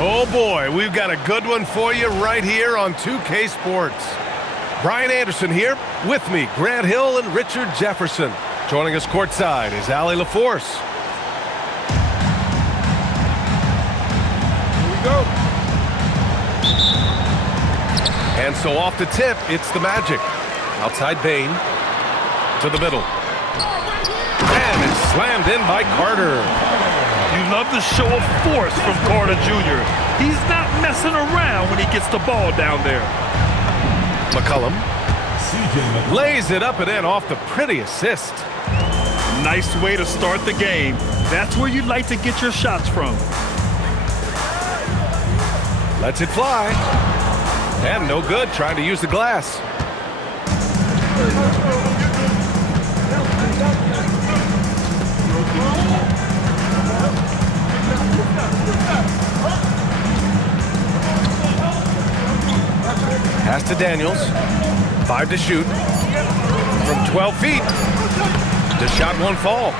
Oh boy, we've got a good one for you right here on 2K Sports. Brian Anderson here, with me, Grant Hill and Richard Jefferson. Joining us courtside is Allie LaForce. Here we go. And so off the tip, it's the Magic. Outside Bane to the middle. And it's slammed in by Carter. You love the show of force from Carter Jr. He's not messing around when he gets the ball down there. McCollum lays it up and in off the pretty assist. Nice way to start the game. That's where you'd like to get your shots from. Lets it fly. And no good trying to use the glass. Pass to Daniels. 5 to shoot. From 12 feet. The shot won't fall.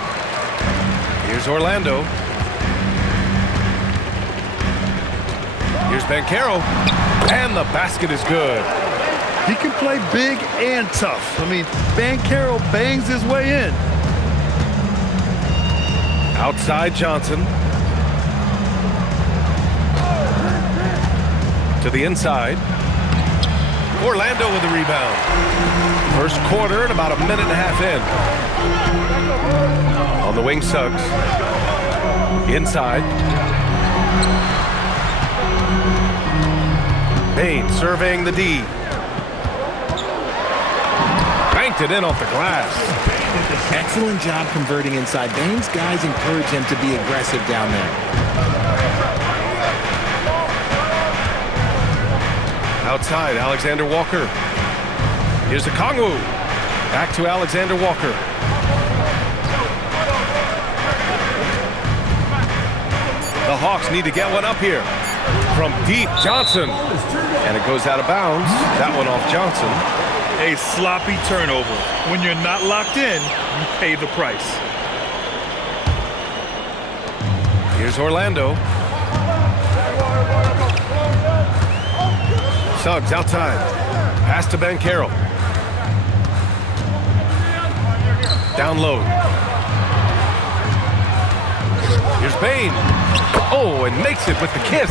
Here's Orlando. Here's Banchero. And the basket is good. He can play big and tough. I mean, Banchero bangs his way in. Outside Johnson. To the inside. Orlando with the rebound. First quarter and about a minute and a half in. On the wing, Suggs. Inside. Bane surveying the D. Banked it in off the glass. Excellent job converting inside. Bane's guys encourage him to be aggressive down there. Outside, Alexander Walker. Here's the Okongwu. Back to Alexander Walker. The Hawks need to get one up here. From deep, Johnson. And it goes out of bounds. That one off Johnson. A sloppy turnover. When you're not locked in, you pay the price. Here's Orlando. Suggs outside. Pass to Banchero. Down low. Here's Bane. Oh, and makes it with the kiss.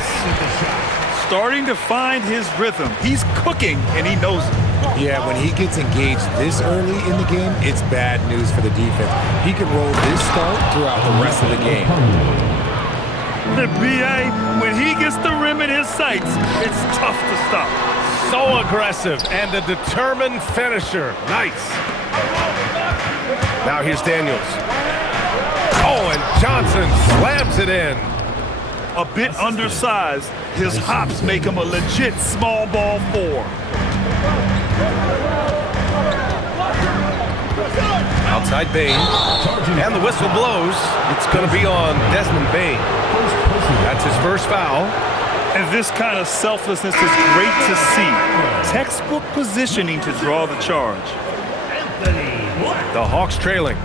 Starting to find his rhythm. He's cooking, and he knows it. Yeah, when he gets engaged this early in the game, it's bad news for the defense. He can roll this start throughout the rest of the game. The BA, when he gets the rim in his sights, it's tough to stop. So aggressive and a determined finisher. Nice. Now here's Daniels. Oh, and Johnson slams it in. A bit undersized, his hops make him a legit small ball 4. Outside Bane. And the whistle blows. It's going to be on Desmond Bane. That's his first foul. And this kind of selflessness is great to see. Textbook positioning to draw the charge. The Hawks trailing.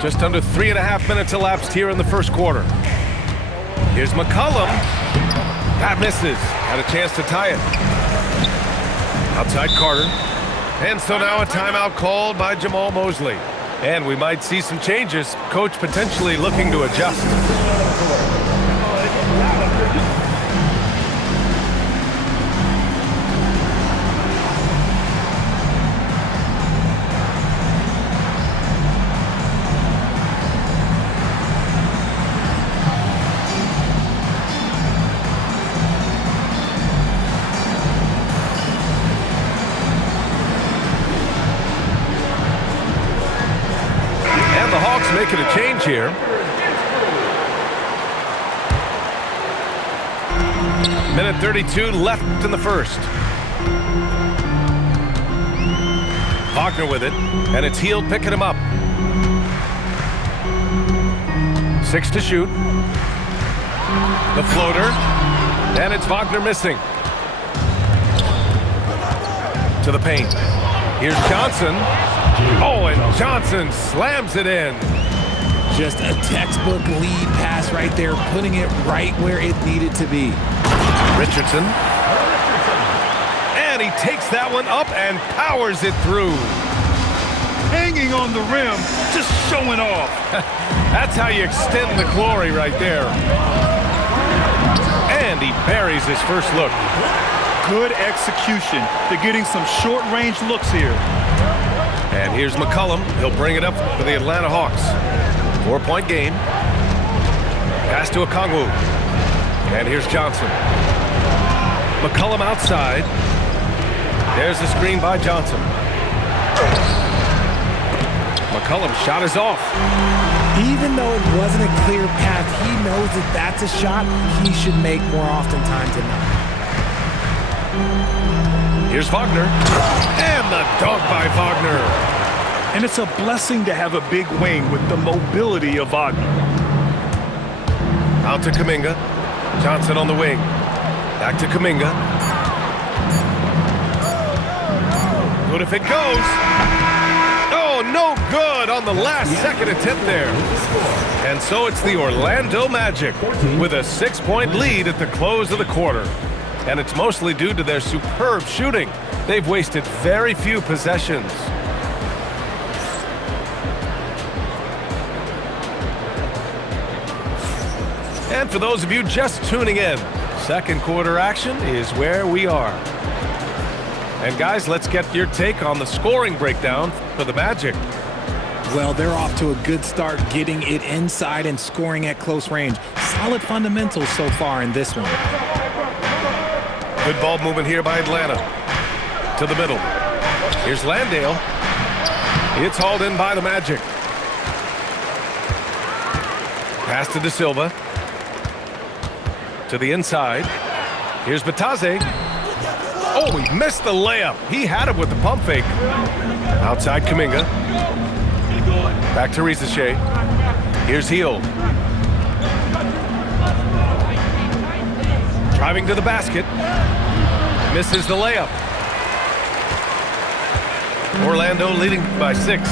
Just under 3.5 minutes elapsed here in the first quarter. Here's McCollum. That misses. Had a chance to tie it. Outside Carter. And so now a timeout called by Jamal Mosley. And we might see some changes. Coach potentially looking to adjust. Making a change here. Minute 32 left in the first. Wagner with it, and it's Hield picking him up. 6 to shoot. The floater, and it's Wagner missing. To the paint. Here's Johnson. Oh, and Johnson slams it in. Just a textbook lead pass right there, putting it right where it needed to be. Richardson. And he takes that one up and powers it through. Hanging on the rim, just showing off. That's how you extend the glory right there. And he buries his first look. Good execution. They're getting some short-range looks here. And here's McCollum. He'll bring it up for the Atlanta Hawks. 4-point game. Pass to Okongwu. And here's Johnson. McCollum outside. There's the screen by Johnson. McCollum's shot is off. Even though it wasn't a clear path, he knows that that's a shot he should make more often times than not. Here's Wagner. And the dunk by Wagner. And it's a blessing to have a big wing with the mobility of Wagner. Out to Kuminga. Johnson on the wing. Back to Kuminga. Good if it goes. Oh, no good on the last second attempt there. And so it's the Orlando Magic with a 6-point lead at the close of the quarter. And it's mostly due to their superb shooting. They've wasted very few possessions. And for those of you just tuning in, second quarter action is where we are. And guys, let's get your take on the scoring breakdown for the Magic. Well, they're off to a good start getting it inside and scoring at close range. Solid fundamentals so far in this one. Good ball movement here by Atlanta. To the middle. Here's Landale. It's hauled in by the Magic. Pass to De Silva. To the inside. Here's Batase. Oh, he missed the layup. He had it with the pump fake. Outside Kuminga. Back to Risache. Here's Hield. Driving to the basket. Misses the layup. Orlando leading by 6.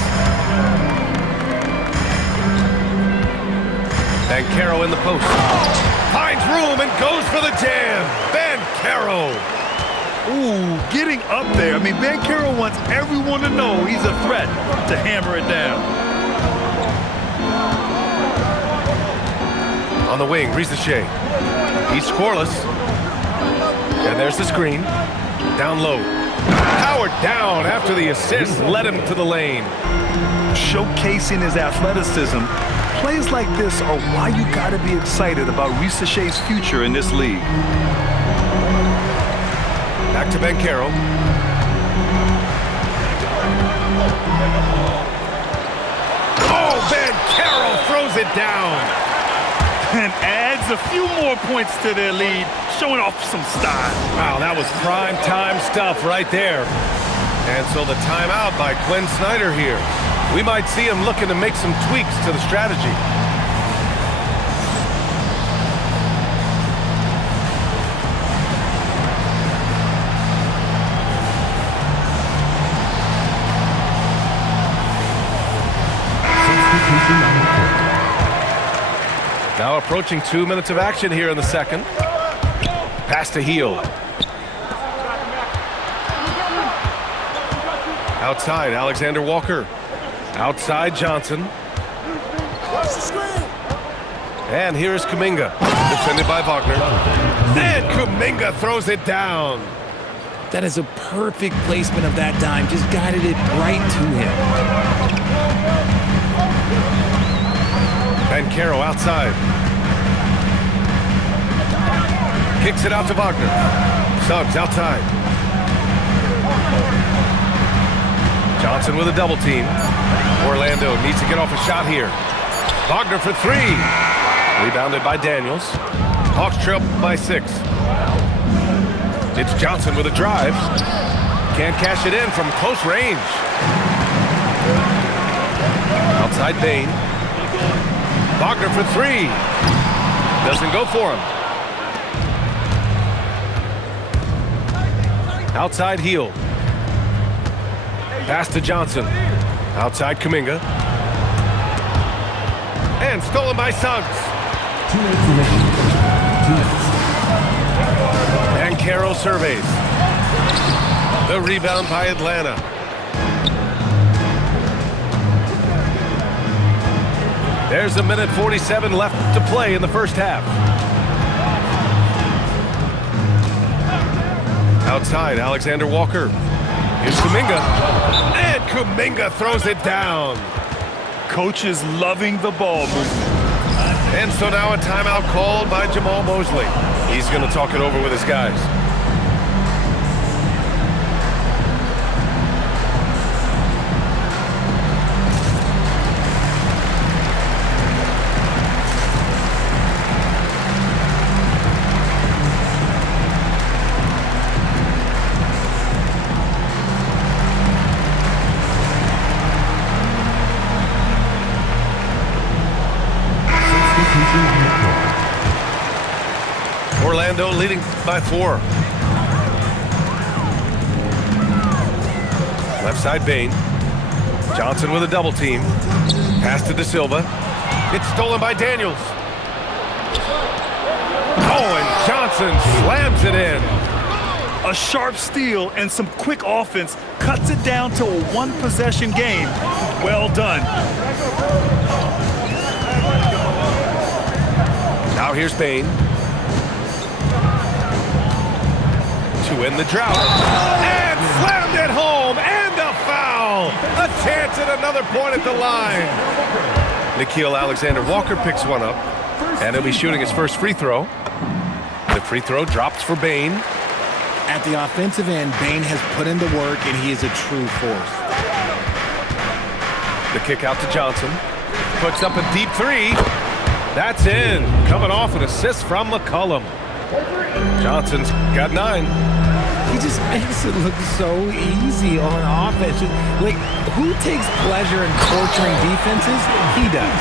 Banchero in the post. Finds room and goes for the jam. Banchero. Ooh, getting up there. I mean, Banchero wants everyone to know he's a threat to hammer it down. On the wing, Risache. He's scoreless. And there's the screen. Down low. Powered down after the assist led him to the lane. Showcasing his athleticism. Plays like this are why you got to be excited about Risache's future in this league. Back to Banchero. Oh, Banchero throws it down. And adds a few more points to their lead, showing off some style. Wow, that was prime time stuff right there. And so the timeout by Quinn Snyder here. We might see him looking to make some tweaks to the strategy. Now approaching 2 minutes of action here in the second. Pass to Hield. Outside, Alexander Walker. Outside, Johnson. And here's Kuminga. Defended by Wagner. And Kuminga throws it down. That is a perfect placement of that dime. Just guided it right to him. Banchero outside. Kicks it out to Wagner. Suggs outside. Johnson with a double team. Orlando needs to get off a shot here. Wagner for 3. Rebounded by Daniels. Hawks trail by 6. It's Johnson with a drive. Can't cash it in from close range. Outside Bane. Wagner for 3. Doesn't go for him. Outside Hield. Pass to Johnson. Outside Kuminga. And stolen by Suggs. And Carroll surveys. The rebound by Atlanta. There's a minute 47 left to play in the first half. Outside, Alexander Walker. Here's Kuminga. And Kuminga throws it down. Coach is loving the ball movement. And so now a timeout called by Jamal Mosley. He's going to talk it over with his guys. Orlando leading by 4. Left side Bane. Johnson with a double team. Pass to De Silva. It's stolen by Daniels. Oh, and Johnson slams it in. A sharp steal and some quick offense cuts it down to a one-possession game. Well done. Now here's Bane. To end the drought. And slammed it home. And a foul. A chance at another point at the line. Nickeil Alexander-Walker picks one up. And he'll be shooting his first free throw. The free throw drops for Bane. At the offensive end, Bane has put in the work, and he is a true force. The kick out to Johnson. Puts up a deep three. That's in. Coming off an assist from McCollum. Johnson's got 9. He just makes it look so easy on offense. Like, who takes pleasure in torturing defenses? He does.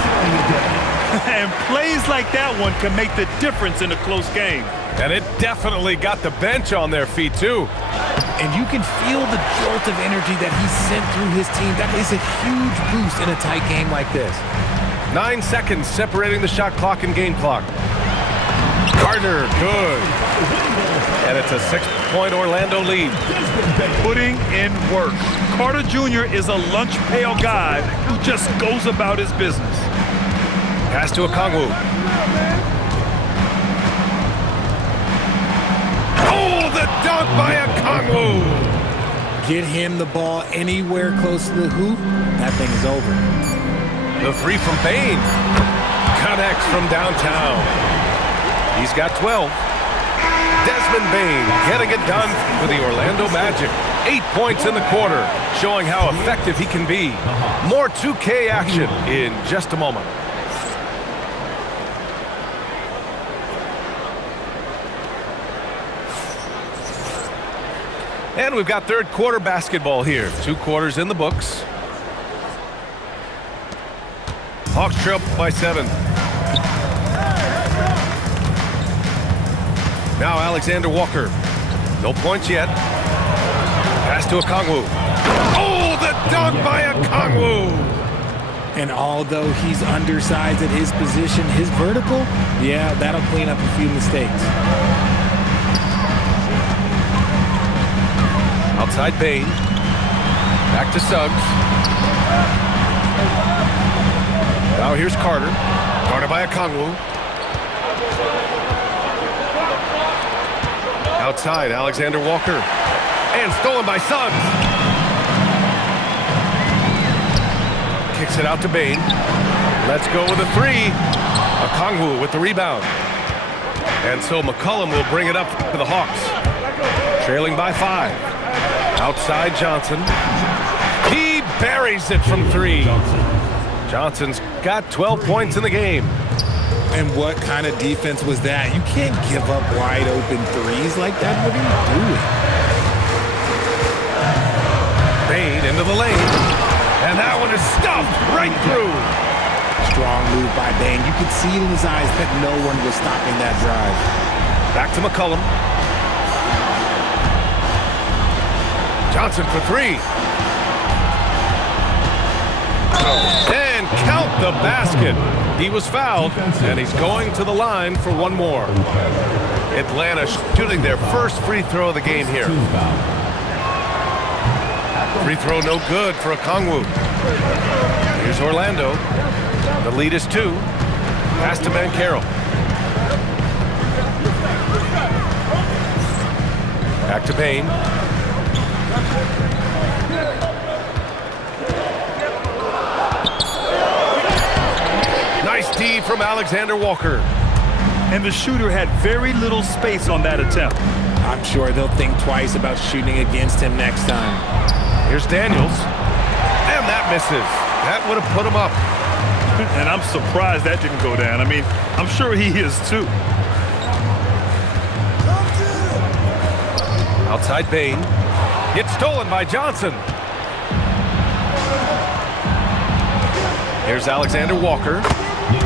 And plays like that one can make the difference in a close game. And it definitely got the bench on their feet, too. And you can feel the jolt of energy that he sent through his team. That is a huge boost in a tight game like this. 9 seconds separating the shot clock and game clock. Gardner, good. And it's a 6-point Orlando lead. Putting in work. Carter Jr. is a lunch pail guy who just goes about his business. Pass to Okongwu. Oh, the dunk by Okongwu. Get him the ball anywhere close to the hoop, that thing is over. The three from Bane. Connects from downtown. He's got 12. Desmond Bane getting it done for the Orlando Magic. 8 points in the quarter, showing how effective he can be. More 2K action in just a moment. And we've got third quarter basketball here. 2 quarters in the books. Hawks trail by 7. Now Alexander Walker. No points yet. Pass to Okongwu. Oh, the dunk by Okongwu! And although he's undersized at his position, his vertical, yeah, that'll clean up a few mistakes. Outside Bane. Back to Suggs. Now here's Carter. Guarded by Okongwu. Outside, Alexander Walker. And stolen by Suggs. Kicks it out to Bane. Let's go with a 3. Okongwu with the rebound. And so McCollum will bring it up for the Hawks. Trailing by 5. Outside Johnson. He buries it from 3. Johnson's got 12 points in the game. And what kind of defense was that? You can't give up wide open threes like that. What are you doing? Bane into the lane. And that one is stuffed right through. Strong move by Bane. You could see in his eyes that no one was stopping that drive. Back to McCollum. Johnson for 3. And count the basket. He was fouled, and he's going to the line for one more. Atlanta shooting their first free throw of the game here. Free throw no good for Okongwu. Here's Orlando. The lead is 2. Pass to Banchero. Back to Payne. Nice D from Alexander Walker. And the shooter had very little space on that attempt. I'm sure they'll think twice about shooting against him next time. Here's Daniels. And that misses. That would have put him up. And I'm surprised that didn't go down. I mean, I'm sure he is too. Outside Payne. Gets stolen by Johnson. Here's Alexander Walker.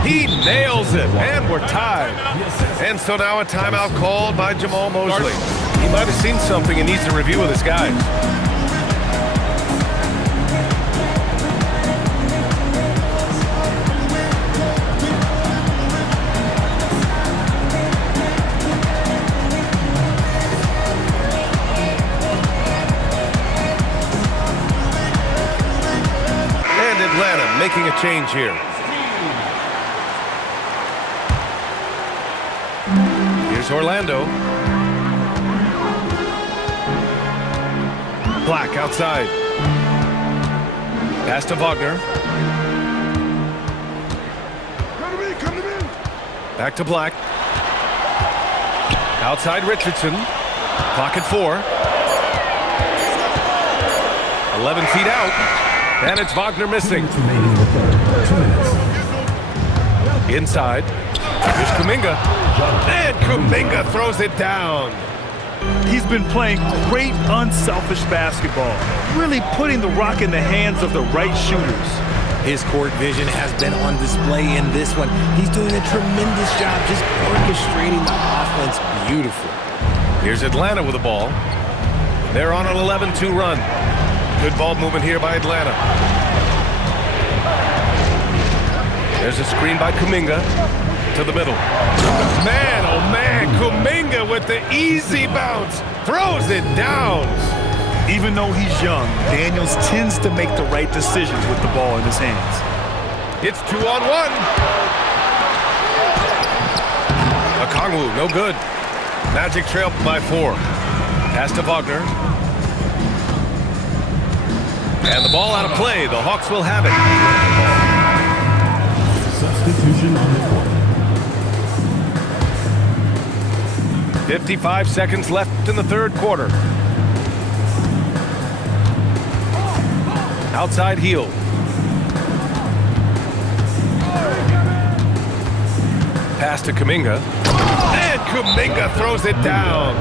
He nails it, and we're tied. And so now a timeout called by Jamal Mosley. He might have seen something and needs to review with his guys. And Atlanta making a change here. Here's Orlando. Black outside. Pass to Wagner. Back to Black. Outside Richardson. Clock at 4. 11 feet out. And it's Wagner missing. Inside. Here's Kuminga. And Kuminga throws it down. He's been playing great, unselfish basketball, really putting the rock in the hands of the right shooters. His court vision has been on display in this one. He's doing a tremendous job just orchestrating the offense beautifully. Here's Atlanta with the ball. They're on an 11-2 run. Good ball movement here by Atlanta. There's a screen by Kuminga to the middle. Man, oh man, Kuminga with the easy bounce. Throws it down. Even though he's young, Daniels tends to make the right decisions with the ball in his hands. It's 2-on-1. Okongwu, no good. Magic trail by 4. Pass to Wagner. And the ball out of play. The Hawks will have it. Substitution on the court. 55 seconds left in the third quarter. Outside heel. Pass to Kuminga. And Kuminga throws it down.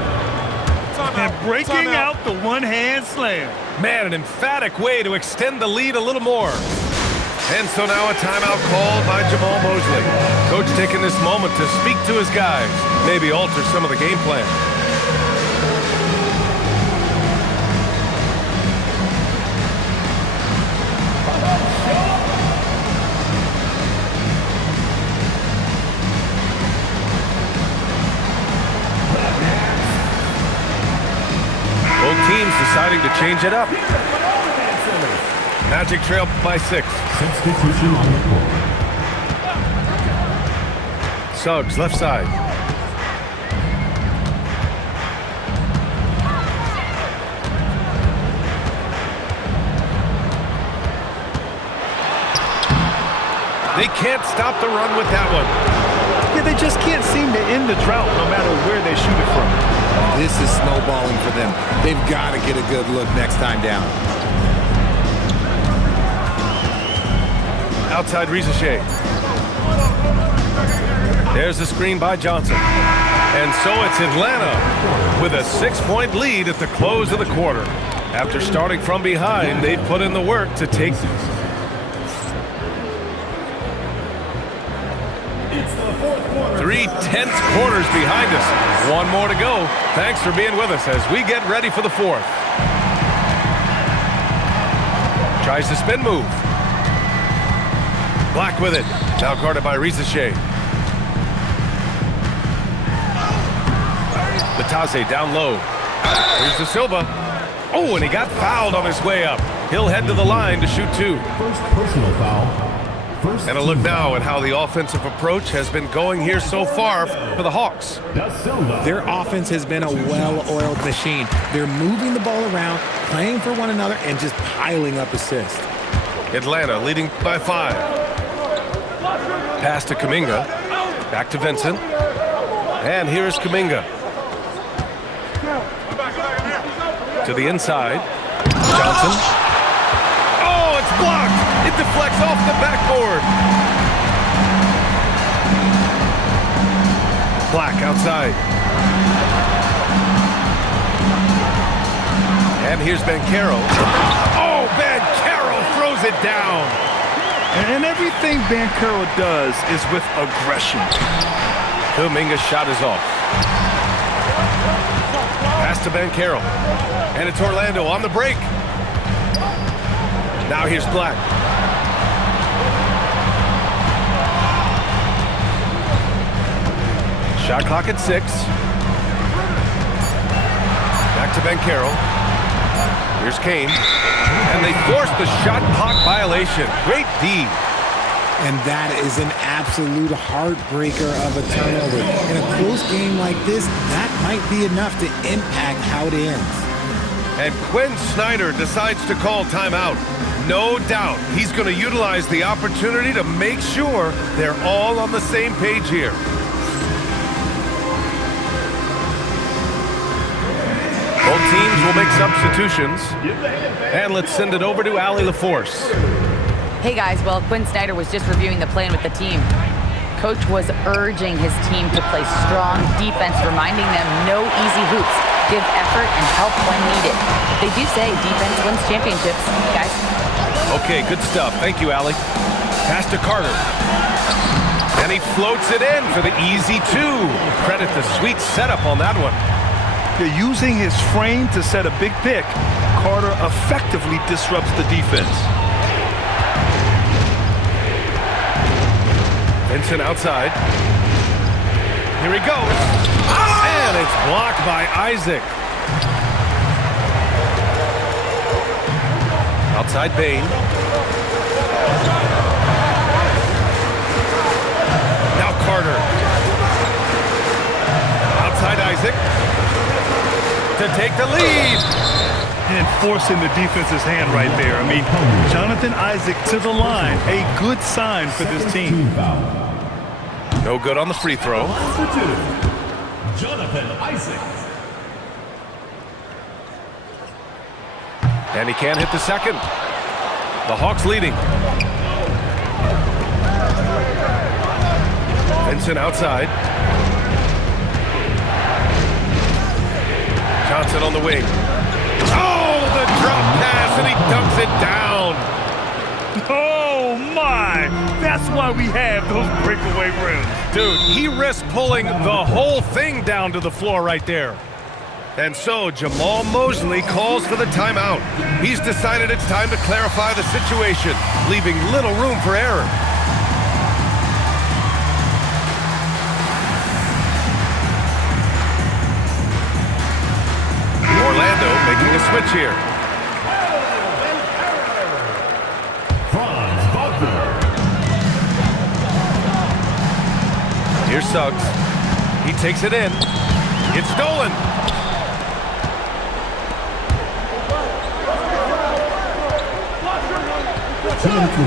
And breaking out the one-hand slam. Man, an emphatic way to extend the lead a little more. And so now a timeout called by Jamal Mosley. Coach taking this moment to speak to his guys. Maybe alter some of the game plan. Both teams deciding to change it up. Magic trail by 6. Substitution on the court. Suggs, left side. They can't stop the run with that one. Yeah, they just can't seem to end the drought no matter where they shoot it from. This is snowballing for them. They've got to get a good look next time down. Outside Rizachet. There's the screen by Johnson. And so it's Atlanta with a 6-point lead at the close of the quarter. After starting from behind, they've put in the work to take this. Three tense quarters behind us. One more to go. Thanks for being with us as we get ready for the fourth. Tries the spin move. Black with it. Now guarded by Risache. Batase down low. Here's De Silva. Oh, and he got fouled on his way up. He'll head to the line to shoot 2. First personal foul. First And a look team now foul. at how the offensive approach has been going here so far for the Hawks. Da Silva. Their offense has been a well-oiled machine. They're moving the ball around, playing for one another, and just piling up assists. Atlanta leading by 5. Pass to Kuminga. Back to Vincent. And here's Kuminga. To the inside. Johnson. Oh, it's blocked. It deflects off the backboard. Black outside. And here's Banchero. Oh, Banchero throws it down. And everything Banchero does is with aggression. Kuminga's shot is off. Pass to Banchero. And it's Orlando on the break. Now here's Black. Shot clock at 6. Back to Banchero. Here's Kane. And they force the shot clock violation. Great D. And that is an absolute heartbreaker of a turnover. In a close game like this, that might be enough to impact how it ends. And Quinn Snyder decides to call timeout. No doubt he's going to utilize the opportunity to make sure they're all on the same page here. Both teams will make substitutions. And let's send it over to Allie LaForce. Hey guys, well, Quinn Snyder was just reviewing the plan with the team. Coach was urging his team to play strong defense, reminding them no easy hoops, give effort and help when needed. They do say defense wins championships, guys. Okay, good stuff. Thank you, Allie. Pass to Carter. And he floats it in for the easy 2. Credit the sweet setup on that one. They're using his frame to set a big pick. Carter effectively disrupts the defense. Vincent outside. Here he goes. And it's blocked by Isaac. Outside Bane. Now Carter. Outside Isaac. To take the lead. And forcing the defense's hand right there. I mean, Jonathan Isaac to the line. A good sign for this team. Team foul. No good on the free throw. For 2. Jonathan Isaac. And he can't hit the second. The Hawks leading. Vincent outside. Johnson on the wing. Oh, the drop pass, and he dumps it down. Oh, my. That's why we have those breakaway rims. Dude, he risked pulling the whole thing down to the floor right there. And so Jamal Mosley calls for the timeout. He's decided it's time to clarify the situation, leaving little room for error. Orlando making a switch here. Franz Wagner. Here's Suggs. He takes it in. It's stolen.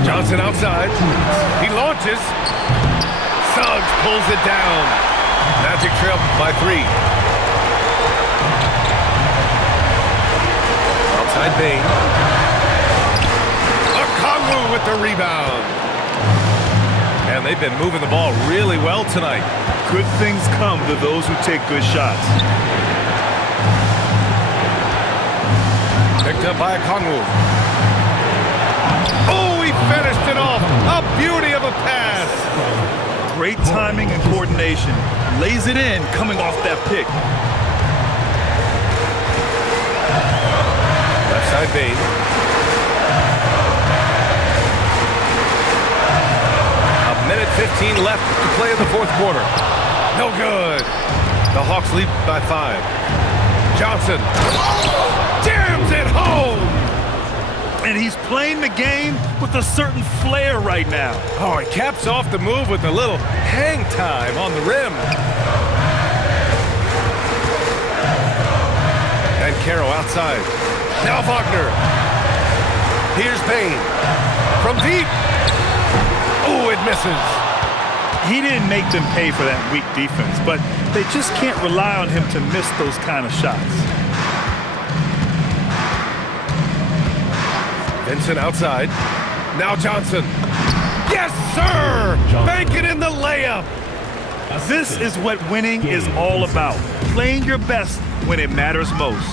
Johnson outside. He launches. Suggs pulls it down. Magic trail by 3. Outside Bane. Okongwu with the rebound. And they've been moving the ball really well tonight. Good things come to those who take good shots. Picked up by Okongwu. Oh, he finished it off. A beauty of a pass. Great timing and coordination. Lays it in coming off that pick. Left side Bane. 2:15 left to play in the fourth quarter. No good. The Hawks lead by 5. Johnson jams it home. And he's playing the game with a certain flair right now. Oh, he caps off the move with a little hang time on the rim. And Caro outside. Now Wagner. Here's Payne. From deep. Oh, it misses. He didn't make them pay for that weak defense, but they just can't rely on him to miss those kind of shots. Vincent outside. Now Johnson. Yes, sir! Banking in the layup. This is what winning is all about. Playing your best when it matters most.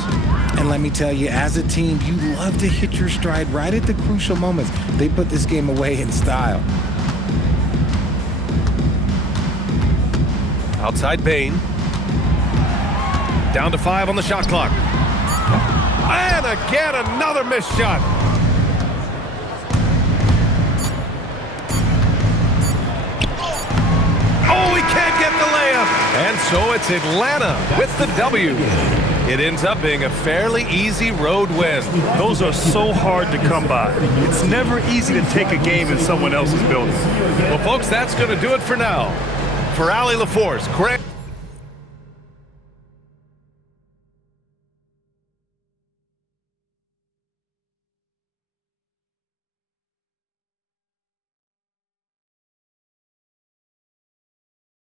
And let me tell you, as a team, you love to hit your stride right at the crucial moments. They put this game away in style. Outside Payne. Down to 5 on the shot clock. And again, another missed shot. Oh, he can't get the layup. And so it's Atlanta with the W. It ends up being a fairly easy road win. Those are so hard to come by. It's never easy to take a game in someone else's building. Well, folks, that's going to do it for now. For Allie LaForce, Greg.